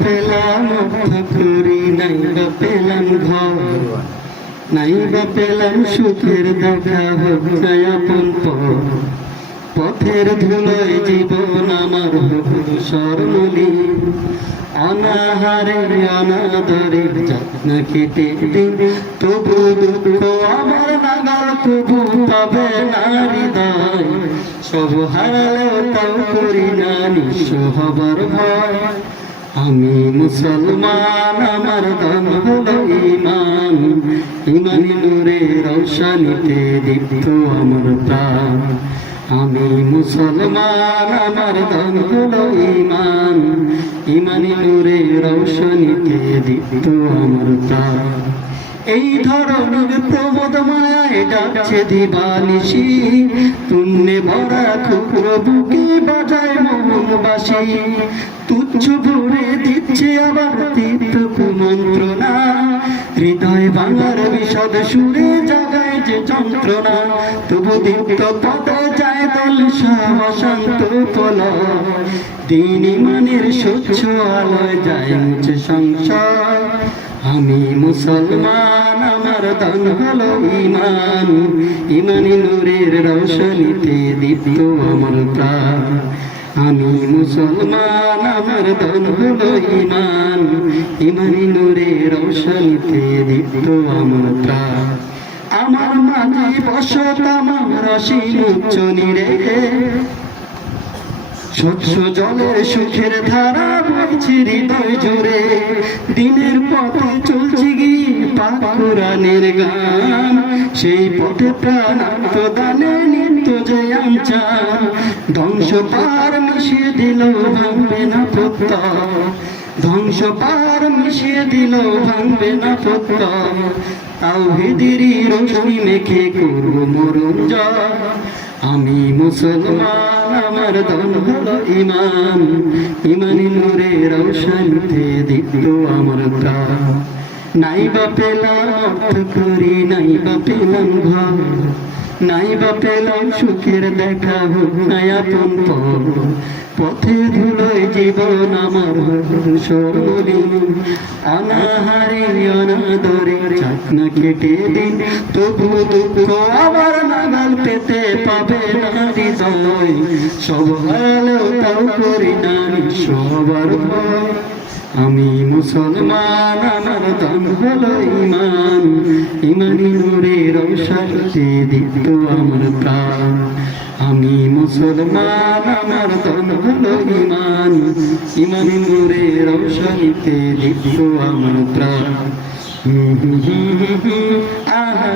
পেলাম অর্থ করি, নাই বা পেলাম ঘর, নাই বা পেলাম সুখের দেখা, হোক না আপন পর। পথের ধুলোয় জীবন আমার ধূসর মলি, অনাহারে অনাদরের যত্ন কেটে দিন, তবু দুঃখ আমার নাগাল তবু পাবে না হৃদয়। সব হারালেও তাও করি না নিঃস্ব হবার ভয়। আমি মুসলমান, আমার দাম হলো ঈমান, ঈমানি নূরে রৌশনীতে দীপ্ত আমার প্রাণ। আমি মুসলমান, আমার দাম হলো ঈমান, ঈমানি নূরে রৌশনীতে দীপ্ত আমার প্রাণ। এই ধরনের প্রমোদ মায়ায় ডাকছে দিবানিশি, পুণ্যে ভরা ক্ষুদ্র বুকে বাজায় মোহনবাসী। তুচ্ছ ভরে দিচ্ছে আবার তীর্থ কুমন্ত্রণা, হৃদয় ভাঙার বিষদ সুরে জাগায় যে যন্ত্রণা। তবু দীপ্ত পথে যায় দল শান্ত প্রলয়, দিন ঈমানের স্বচ্ছ আলোয় যায় মুছে সংশয়। আমি মুসলমান, আমার দান হলো ঈমান, ঈমানি নূরের রৌশনীতে দীপ্ত আমার প্রাণ। আমি মুসলমান, আমার দান হলো ঈমান, ঈমানি নূরের রৌশনীতে দীপ্ত আমার প্রাণ। আমার মাঝে বসত আমার অসীম উচ্চ নীরে, স্বচ্ছ জলের সুখের ধারা বইছে হৃদয় জুড়ে। দিনের পথে চলছে গিয়ে পাক কুরআনের গান, সেই পথে প্রাণ আত্মদানে নিত্য যে আমচান। ধ্বংস পার মিশিয়ে দিল ভাঙবে না প্রত্যয়, ধ্বংস পার মিশিয়ে দিল ভাঙবে না প্রত্যয়। তাওহীদেরই রোশনি মেখে করব মরণ জয়। আমি মুসলমান, আমার দান হলো ঈমান, ঈমানি নূরে রৌশনীতে দীপ্ত আমার প্রাণ। নাই বা পেলাম অর্থ করি, নাই বা পেলাম ঘর, নাই বা পেলাম সুখের দেখা, হোক না আপন পর। পথে ধুলোয় জীবন আমার ধূসর মলিন, অনাহারে অনাদরে চাকনা কেটে দিন, তবু দুঃখ আমার নাগাল পেতে পাবে না হৃদয়। সব হারালেও তাও করি না নিঃস্ব হবার ভয়। আমি মুসলমান, আমার দান হলো ঈমান, ঈমানি নূরে রৌশনীতে দীপ্ত আমার প্রাণ। আমি মুসলমান, আমার দান হলো ঈমান, ঈমানি নূরে রৌশনীতে দীপ্ত আমার প্রাণ। আহা